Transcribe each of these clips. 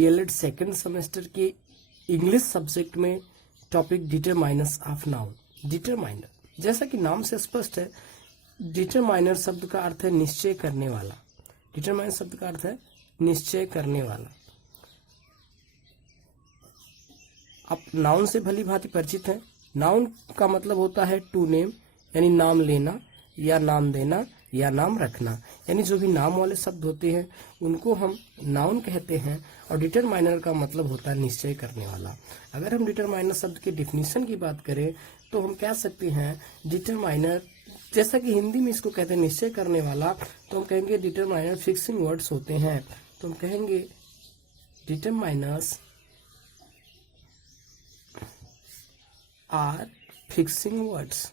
DElEd second semester के English subject में topic determiners of noun. Determiner, जैसा कि नाम से स्पष्ट है, डिटरमाइनर शब्द का अर्थ है निश्चय करने वाला। डिटरमाइनर शब्द का अर्थ है निश्चय करने वाला। आप नाउन से भली भांति परिचित हैं। नाउन का मतलब होता है टू नेम, यानी नाम लेना या नाम देना या नाम रखना, यानी जो भी नाम वाले शब्द होते हैं उनको हम नाउन कहते हैं। और डिटरमाइनर का मतलब होता है निश्चय करने वाला। अगर हम डिटरमाइनर शब्द के डिफिनीशन की बात करें तो हम कह सकते हैं डिटरमाइनर, जैसा कि हिंदी में इसको कहते हैं निश्चय करने वाला, तो हम कहेंगे डिटरमाइनर फिक्सिंग वर्ड्स होते हैं। तो हम कहेंगे determiners are fixing words.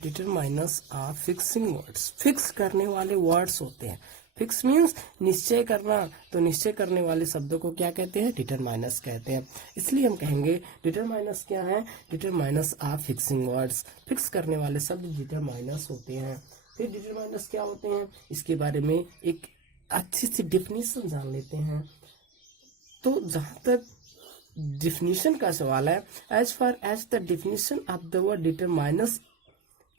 Determiners are fixing words, fix करने वाले वर्ड्स होते हैं। फिक्स मीन्स निश्चय करना, तो निश्चय करने वाले शब्दों को क्या कहते हैं? डिटरमाइनर्स कहते हैं। इसलिए हम कहेंगे डिटरमाइनर्स क्या है? Determiners are fixing words, fix करने वाले शब्द डिटरमाइनर्स होते हैं। फिर डिटरमाइनर्स क्या होते हैं, इसके बारे में एक अच्छी सी डिफिनीशन जान लेते हैं। तो जहां तक डिफिनीशन का सवाल है, as far as the definition of the word determiners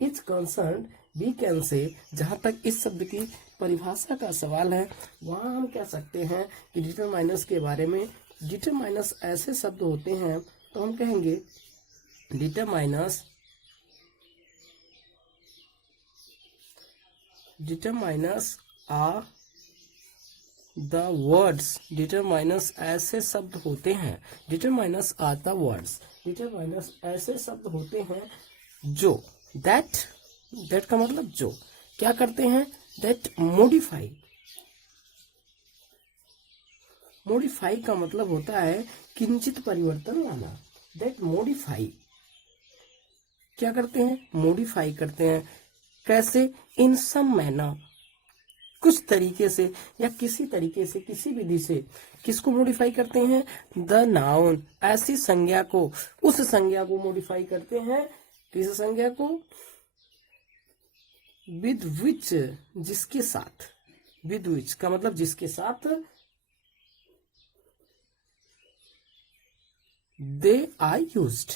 is concern we can say, जहां तक इस शब्द की परिभाषा का सवाल है वहां हम कह सकते हैं कि डिटरमाइनर्स के बारे में, डिटरमाइनर्स ऐसे शब्द होते हैं, तो हम कहेंगे determiners are the words. Determiners ऐसे शब्द होते हैं, determiners are the words, determiners ऐसे शब्द होते हैं जो दैट का मतलब जो क्या करते हैं? दैट मॉडिफाई का मतलब होता है किंचित परिवर्तन लाना। दैट मॉडिफाई क्या करते हैं? मॉडिफाई करते हैं। कैसे? इन सम मैनर, कुछ तरीके से या किसी तरीके से, किसी विधि से। किसको मॉडिफाई करते हैं? द नाउन, ऐसी संज्ञा को, उस संज्ञा को मॉडिफाई करते हैं। किस संज्ञा को? विद विच, जिसके साथ। विद विच का मतलब जिसके साथ दे आर यूज्ड,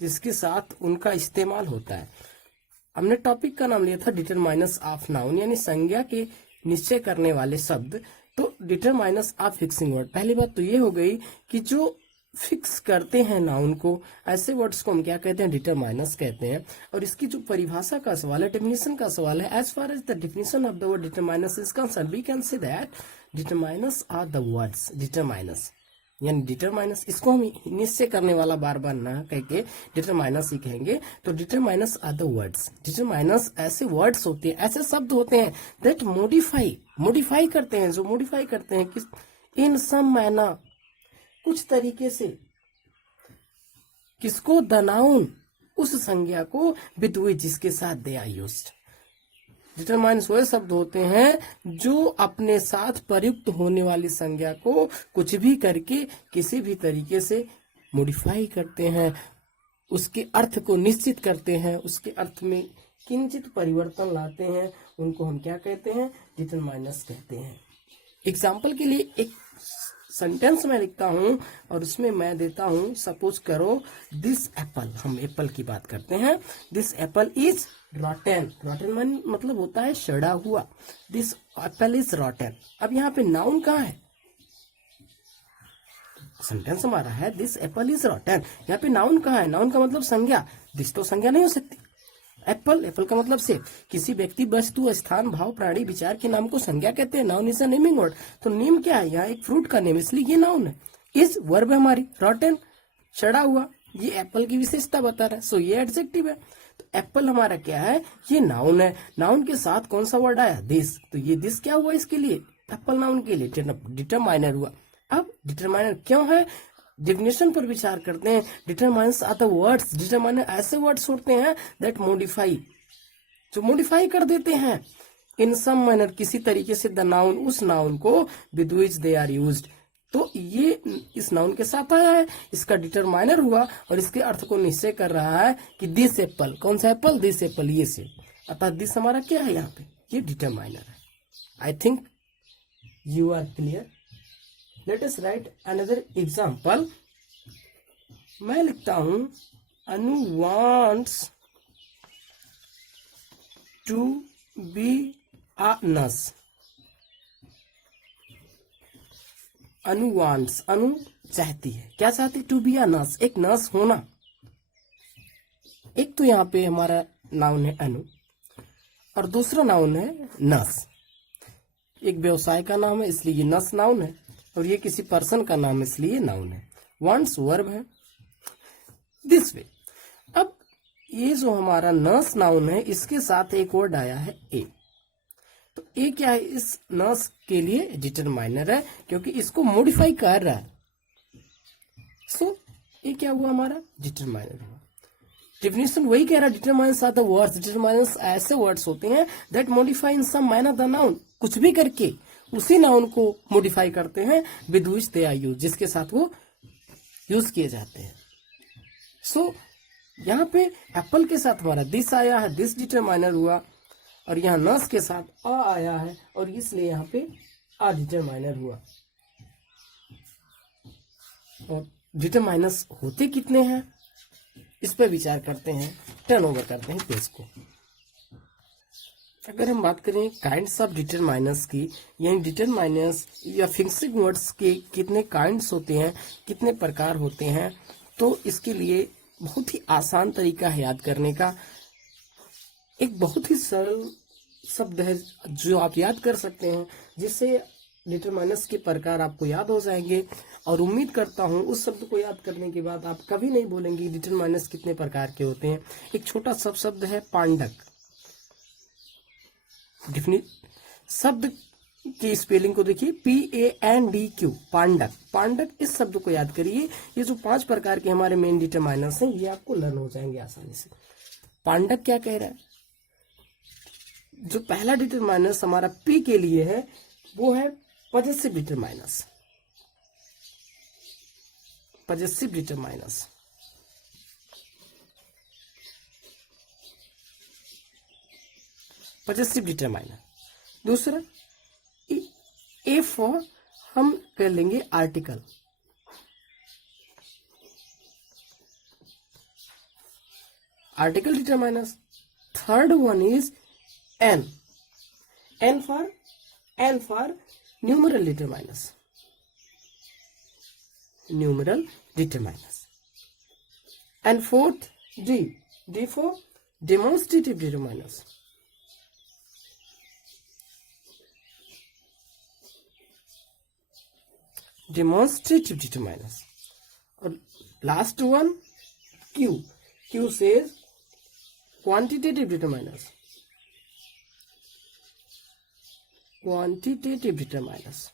जिसके साथ उनका इस्तेमाल होता है। हमने टॉपिक का नाम लिया था डिटरमाइनर्स ऑफ नाउन, यानी संज्ञा के निश्चय करने वाले शब्द। तो डिटरमाइनर्स ऑफ फिक्सिंग वर्ड, पहली बात तो ये हो गई कि जो फिक्स करते हैं नाउन को, ऐसे वर्ड्स को हम क्या कहते हैं? डिटरमाइनर्स कहते हैं। और इसकी जो परिभाषा का सवाल है, डेफिनेशन का सवाल है, as far as the definition of the word determiners is concern we can say that determiners are the words. Determiners यानी डिटरमाइनर्स, इसको हम निश्चय करने वाला बार बार ना कह के डिटरमाइनर्स ही कहेंगे। तो determiners are the words, determiners ऐसे वर्ड्स होते हैं, ऐसे शब्द होते हैं दैट मॉडिफाई करते हैं, जो मॉडिफाई करते हैं किस, इन सम मैनर, कुछ तरीके से। किसको? द नाउन, उस संज्ञा को, विद विच, जिसके साथ दे आर यूज्ड। डिटरमाइनर्स वह शब्द होते हैं जो अपने साथ प्रयुक्त होने वाली संज्ञा को कुछ भी करके, किसी भी तरीके से मॉडिफाई करते हैं, उसके अर्थ को निश्चित करते हैं, उसके अर्थ में किंचित परिवर्तन लाते हैं। उनको हम क्या कहते हैं? डिटरमाइनर्स कहते हैं। एग्जाम्पल के लिए एक सेंटेंस में लिखता हूं और उसमें मैं देता हूं, सपोज करो दिस एप्पल, हम एप्पल की बात करते हैं। दिस एप्पल इज रॉटन, रॉटन मतलब होता है सड़ा हुआ। This Apple is रॉटन। अब यहाँ पे नाउन कहाँ है? सेंटेंस हमारा है दिस एप्पल इज रॉटन, यहाँ पे नाउन कहाँ है? नाउन का मतलब संज्ञा। दिस तो संज्ञा नहीं हो सकती। एप्पल का मतलब सेब। किसी व्यक्ति, वस्तु, स्थान, भाव, प्राणी, विचार के नाम को संज्ञा कहते हैं। Noun is a naming word. तो नेम क्या है? यहाँ एक फ्रूट का नेम, इसलिए ये नाउन है। इज वर्ब है हमारी, रॉटन सड़ा हुआ, ये एप्पल की विशेषता बता रहा है, सो ये एडजेक्टिव है। तो एप्पल हमारा क्या है? ये नाउन है। नाउन के साथ कौन सा वर्ड आया? दिस, तो ये दिस क्या हुआ इसके लिए? एप्पल नाउन के लिए डिटरमाइनर हुआ। अब डिटरमाइनर क्यों है? डिफिनेशन पर विचार करते हैं। Determiners are the words, determiner ऐसे वर्ड्स होते हैं दैट मॉडिफाई, जो मॉडिफाई कर देते हैं। इन सम मैनर, किसी तरीके से, द नाउन, उस नाउन को, with which they are used. तो ये इस नाउन के साथ आया है, इसका डिटरमाइनर हुआ और इसके अर्थ को निश्चय कर रहा है कि दिस एप्पल, कौन सा एप्पल? दिस एप्पल, ये से। अतः दिस हमारा क्या है यहाँ पे? ये डिटरमाइनर है। I think You are clear? Let us write another example. मैं लिखता हूं अनु wants to be a nurse. Anu wants, अनु चाहती है, क्या चाहती? टू बी अ नर्स, एक नर्स होना। एक तो यहाँ पे हमारा नाउन है अनु और दूसरा नाउन है नर्स। एक व्यवसाय का नाम है इसलिए ये नर्स नाउन है, और ये किसी पर्सन का नाम है इसलिए नाउन है। वांट्स वर्ब है। This way. अब ये जो हमारा नर्स नाउन है इसके साथ एक वर्ड आया है ए। तो ए क्या है? इस नर्स के लिए डिटरमाइनर है क्योंकि इसको मॉडिफाई कर रहा है। सो ये क्या हुआ? हमारा डिटरमाइनर हुआ। डेफिनेशन वही कह रहा है, determiners are the words. Determiners ऐसे वर्ड्स होते हैं that modify in some manner the noun. कुछ भी करके उसी नाउन को मॉडिफाई करते हैं with which they are use, जिसके साथ वो यूज किए जाते हैं। सो यहाँ पे एप्पल के साथ हमारा दिस आया है, दिस डिटरमाइनर हुआ, और यहाँ नर्स के साथ आ आया है और इसलिए यहाँ पे आ डिटरमाइनर हुआ। और डिटरमाइनर्स होते कितने हैं इस पर विचार करते हैं, टर्न ओवर करते हैं पेज को। अगर हम बात करें काइंड्स ऑफ डिटरमाइनर्स की, यानी डिटरमाइनर्स या फिक्सिंग वर्ड्स के कितने काइंड्स होते हैं, कितने प्रकार होते हैं, तो इसके लिए बहुत ही आसान तरीका है याद करने का। एक बहुत ही सरल शब्द है जो आप याद कर सकते हैं, जिससे डिटरमाइनर्स के प्रकार आपको याद हो जाएंगे। और उम्मीद करता हूं उस शब्द को याद करने के बाद आप कभी नहीं बोलेंगे डिटरमाइनर्स कितने प्रकार के होते हैं। एक छोटा सब शब्द है पांडक। शब्द की स्पेलिंग को देखिए, PANDQ, पांडक। पांडक, इस शब्द को याद करिए। ये जो 5 प्रकार के हमारे मेन डिटरमाइनर्स हैं ये आपको लर्न हो जाएंगे आसानी से। पांडक क्या कह रहा है? जो पहला डिटरमाइनर्स हमारा P के लिए है वो है possessive determiners. Possessive determiners. Possessive determiner. दूसरा ए फॉर हम कर लेंगे article. Article determiners. Third one is an. An for numeral determiners. numeral determiners. And fourth, D for demonstrative determiners. Demonstrative determiners. और last one, Q says quantitative determiners. Quantitative determiners.